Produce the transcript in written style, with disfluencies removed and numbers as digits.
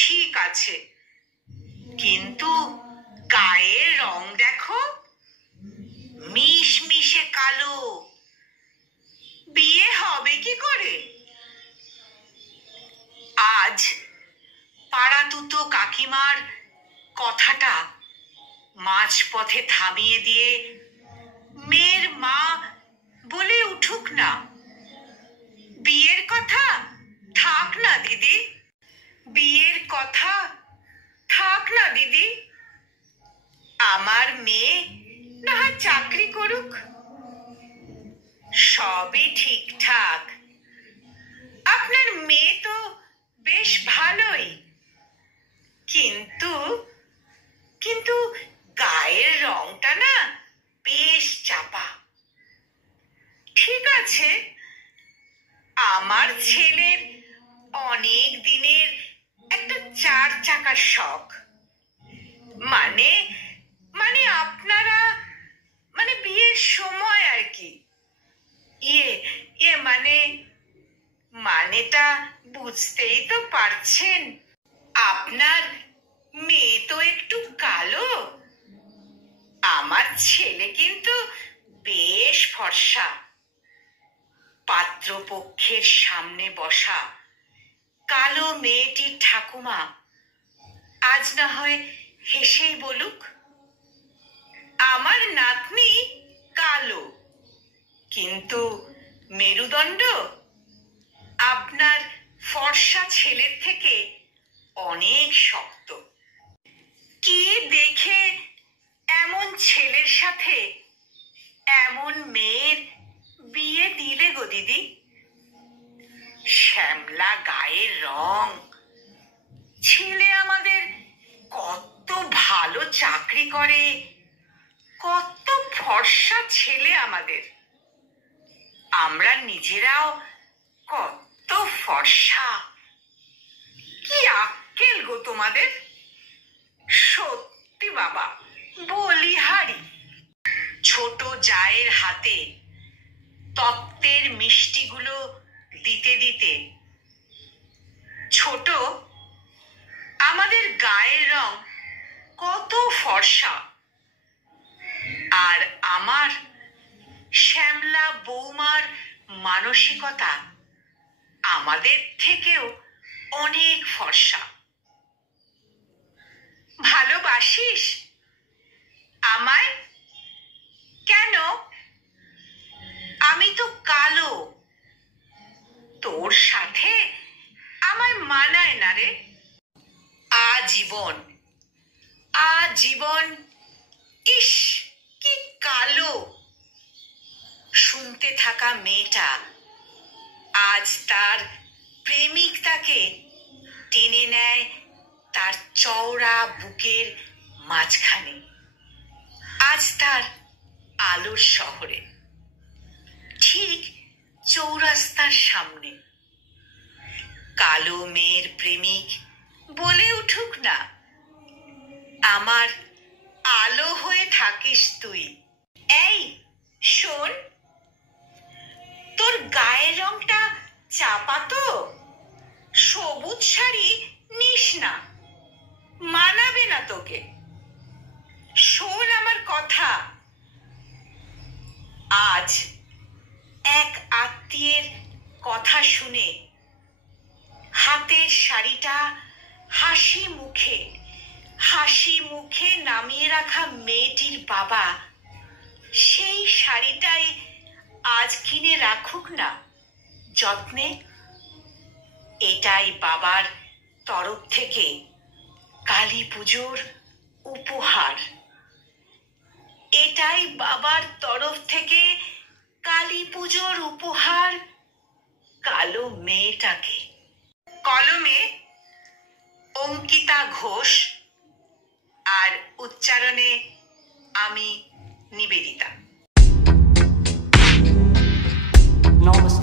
ঠিক আছে, কিন্তু গায়ের রং দেখো, মিশমিশে কালো। বিয়ে হবে কি করে? আজ পাড়াতুতো কাকিমার কথাটা মাঝপথে থামিয়ে দিয়ে মেয়ের মা বলে উঠুক না, বিয়ের কথা থাক না দিদি, বিয়ের কথা থাক না দিদি। আমার মেয়ে না হয় চাকরি করুক, সবই ঠিকঠাক। আপনার মেয়ে তো বেশ ভালোই, কিন্তু কিন্তু গায়ের রংটা না বেশ চাপা। ঠিক আছে, আমার ছেলের অনেক দিনের একটা 4 চাকার শখ, মানে মানে আপনারা মানে বিয়ের সময় আর কি। মানেটা বুঝতেই তো পারছেন। আপনার মেয়ে তো একটু কালো, আমার ছেলে কিন্তু বেশ ফর্সা। পাত্রপক্ষের সামনে বসা কালো মেয়েটির ঠাকুমা আজ না হয় হেসেই বলুক, আমার নাতনি কালো, কিন্তু মেরুদণ্ড আপনার ফর্সা ছেলের থেকে অনেক শক্ত। কে দেখে এমন ছেলের সাথে এমন মেয়ের বিয়ে দিলে গো দিদি? শ্যামলা গায়ের রং, ছেলে আমাদের কত ভালো চাকরি করে, কত ফর্সা ছেলে আমাদের, আমরা নিজেরাও কত ফর্সা। কি আক্কেল গো তোমাদের, সত্যি বাবা বলিহারি। ছোট জায়ের হাতে তত্ত্বের মিষ্টিগুলো দিতে দিতে, ছোট আমাদের গায়ের রং কত ফর্সা, আর আমার শ্যামলা বৌমার মানসিকতা আমাদের থেকেও অনেক ফর্সা। ভালোবাসিস আমায়? কেন? আমি তো কালো, তোর সাথে আমায় মানায় না রে। আজীবন আজীবন, ইস কি কালো। শুনতে থাকা মেয়েটা আজ তার প্রেমিক তাকে টেনে নেয় তার চওড়া বুকের মাঝখানে, আজ তার আলোর শহরে, ঠিক চৌরাস্তার সামনে। কালো মেয়ের প্রেমিক বলে উঠুক না, আমার আলো হয়ে থাকিস তুই। এই শোন, তোর গায়ের রংটা চাপা তো, সবুজ শাড়ি নিস না, মানাবে না তোকে। শোন আমার কথা, আজ এক আত্মীয়ের কথা শুনে হাতের শাড়িটা হাসি মুখে নামিয়ে রাখা মেয়েটির বাবা সেই শাড়িটাই আজ কিনে রাখুক না যত্নে। এটাই বাবার তরফ থেকে কালী পুজোর উপহার, এটাই বাবার তরফ থেকে কালী পুজোর উপহার কালো মেয়েটাকে। কলমে অঙ্কিতা ঘোষ, আর উচ্চারণে আমি নিবেদিতা। নমস্কার।